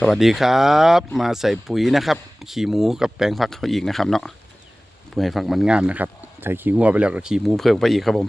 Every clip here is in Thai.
สวัสดีครับ มาใส่ปุ๋ยนะครับ ขี่หมูกับแปลงผักเขาอีกนะครับ เนาะเพื่อให้ผักมันงามนะครับใส่ขี้งัวไปแล้วก็ขี่หมูเพิ่มไปอีกครับผม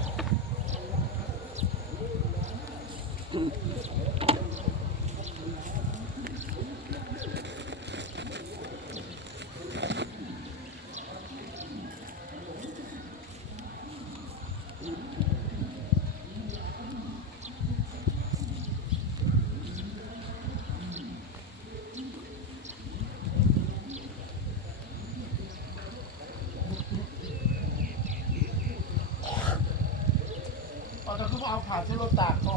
ผ่าที่รถตากก็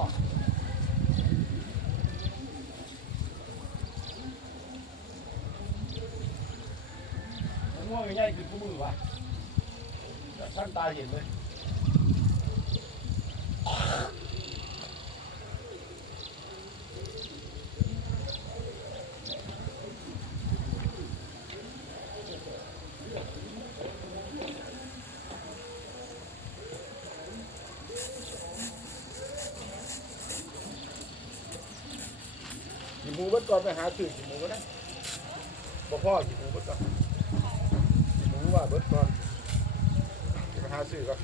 มันง่วงง่ายคือคู่มือวะท่านตาเห็นเลย เบิดก่อนไปหาสื่อขี่หมูก็ได้บ่พ่อขี่หมูเบิดก่อนขี่หมูว่าเบิดก่อนไปหาสื่อก่อน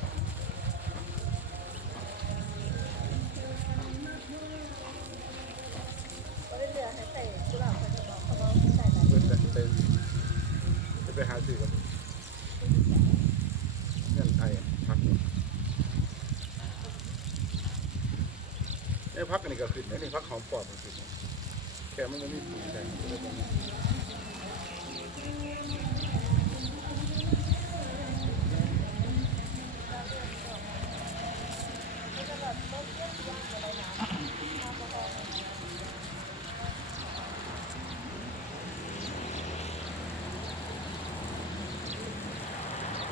ก็ได้เหลือให้ใส่กุหลาบใส่กระบอกเขาบอกใส่แบบเบิดไปจะไปหาสื่อก่อนเงื่อนไขอะพักไอ้พักอันนี้ก็ขึ้นนะนี่พักหอมปอดมันขึ้น แกมันไม่มีสีแ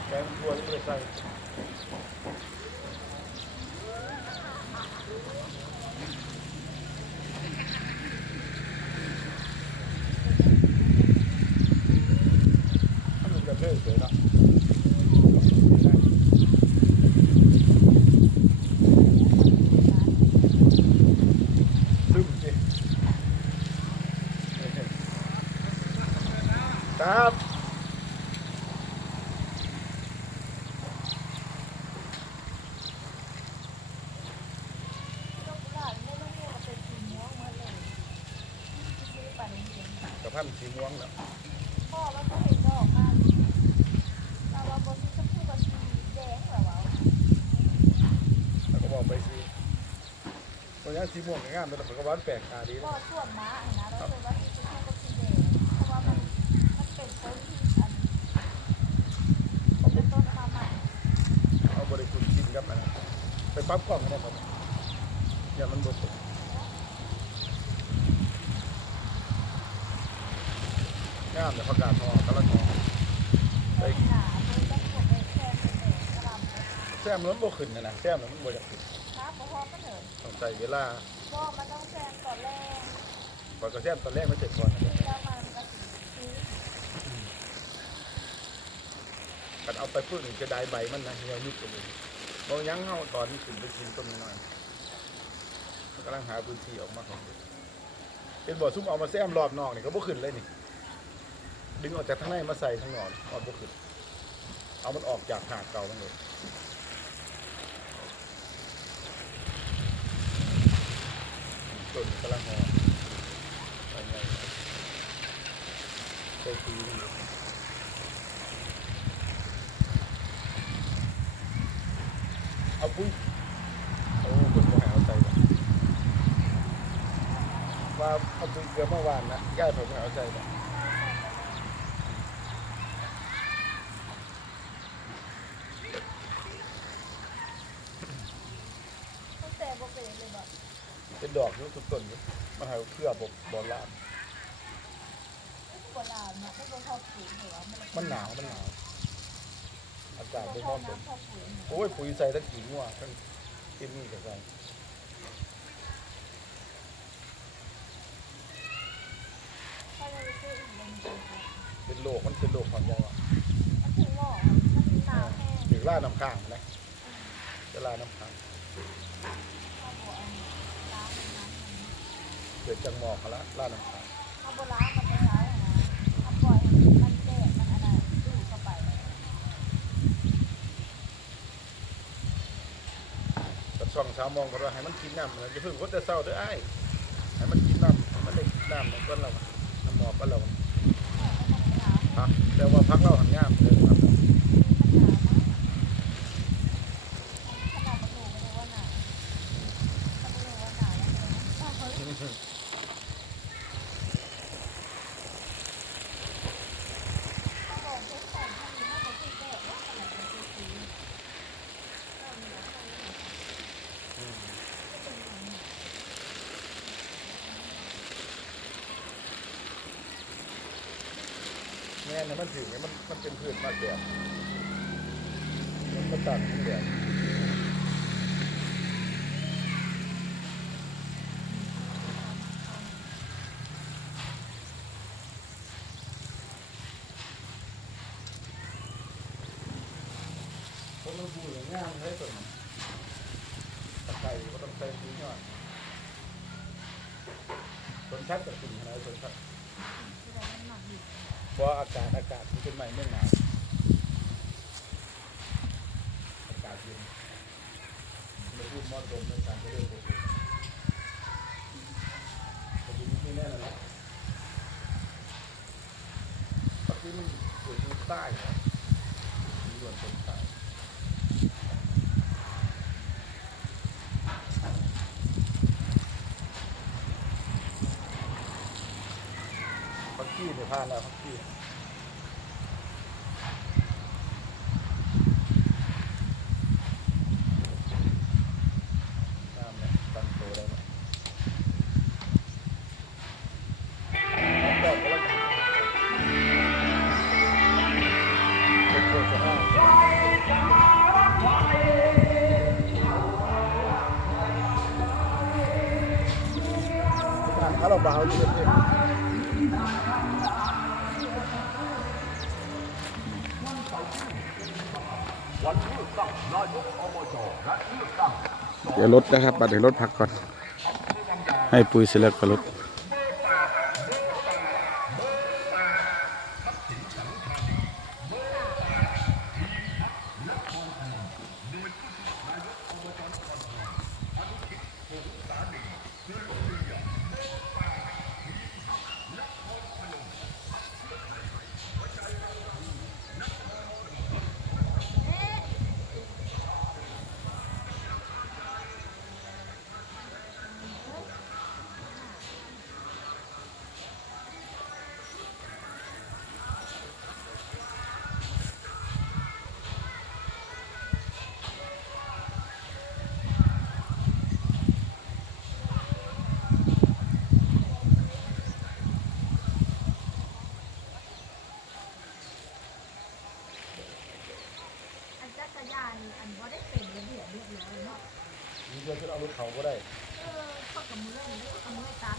แกมันกลัวจะใส่ ครับลูกหลานไม่ต้องเรียกว่าเป็นสีม่วงมาเลยซื้อไปในเย็นกระพันสีม่วงแล้วพ่อมันก็เห็นดอกมันแต่ว่าบนที่จะพูดว่าสีแดงเหรอวะแล้วก็บอกไปสิตัวนี้สีม่วงงามเลยมันก็หวานแปลกตาดีพ่อนะส่วนม้าอะนะเราเลยว่าที่จะพูดว่าสีแดงเพราะว่ามันมันเป็นต้นที่อันเป็นต้นมาใหม่ เอาบริคุณ กินกับอันนั้นไปปั๊บกล้องกันได้ครับอย่ามันบดสุกงามแต่ผักกาดทองกะละทองไปหาไปจะปลูกไปแค่เป็นแดงกระลำไปแซมมันบ่ขึ้นนะนะแซมมันบ่อยากขึ้นครับพ่อก็เถิดต้องใส่เวลาพ่อมันต้องแซมตอนแรกก่อนก็แซมตอนแรกไม่เสร็จก่อนนะแล้วมันก็สีกันเอาไปพูดถึงจะได้ใบมันนะเหี่ยวยุบไปเลย บางยังเฮาตอนนี้ขึ้นไปกินต้นน้อยกำลังหาพื้นที่ออกมาของเป็นบ่อซุ่มเอามาแซมรอบนอกนี่ก็บ่ขึ้นเลยนี่ ดึงออกจากข้างในมาใส่ข้างนอกออกบ่ขึ้น เอามันออกจากหากเก่ามันเลยต้นกำลังหอมไปไงใส่ปีนี่อยู่เอาปุ้ยโอ้คนบ่ให้เอาใส่บ่ว่า กือเมื่อวานนะย่าผมห้เอาใส่บ่ต้งแซมโบเป็นเลยบบเป็นดอกอยุ่สุดต้นอยู่มันหายเครือบบบ่ลานโบราณนะไม่โบชอบปุ๋ยหรอมันหนาวมันหนาวอากาศไม่ชอบเป็นน้ำชอบปุ๋ยโอ้ยปุ๋ยใส่ทั้งกี่งัวทั้งกินนี่กับใส่ ถ้า เป็นโรคมันเป็นโรคความยาวอะถึงหม้อล่าน้ำข้างนะจะล่าน้ำข้างเกิดจังหมอกละล่าน้ำข้างข้าวโบล้างมันไม่ใช้นะถ้าปล่อยมันแดดมันอะไรดูเข้าไปแต่ช่องเช้ามองก็ว่าให้มันกินน้ำมันจะเพิ่งก็จะเศร้าเด้อไอ้ให้มันกินน้ำมันได้กินน้ำมันก็เราน้ำหมอกก็เรา ไม่าเราฮะแต่ว่าพักเราหันงามเลยครับ ขนาดมันดูไม่รู้ว่าหนาถ้าไม่รู้ว่าหนาแล้วเลยถ้าบอกเพชรใส่ถ้ามีมากกว่าที่แดดว่าอะไรมันจะสีเรามีอะไรก็เป็นอย่างนี้ แมันถึงเนี่ยมันมันเป็นพืชมากแดดมันตัดทั้งแดดผมต้องพูดง่างง่ายเลยส่วนตะไคร้ก็ต้องใส่ปุ๋ยหน่อยส่วนชัดกับสิ่งอะไรส่วนชัดที่เราไม่หมักดิบ เพราะอากาศอากาศมันเป็นใหม่เมื่อหนาวอากาศเย็นไม่พูดมอดลมในการเรื่องปกติแต่ทีนี้ไม่แน่นอนนะปกติมันอยู่ที่ใต้มีส่วนตรงใต้ที่เนี่ยพลาดแล้วพักกี้ เดี๋ยวรถนะครับบัดเดี๋ยวรถพักก่อน ให้ปุ๋ยเสร็จแล้วก็รถ อันจักรยานอันบ่ได้เป็นระเบียบเรียบร้อยเนาะ มีเดือนที่เอารถเขาก็ได้ เออเข้า กับมือเลยกับมือตาม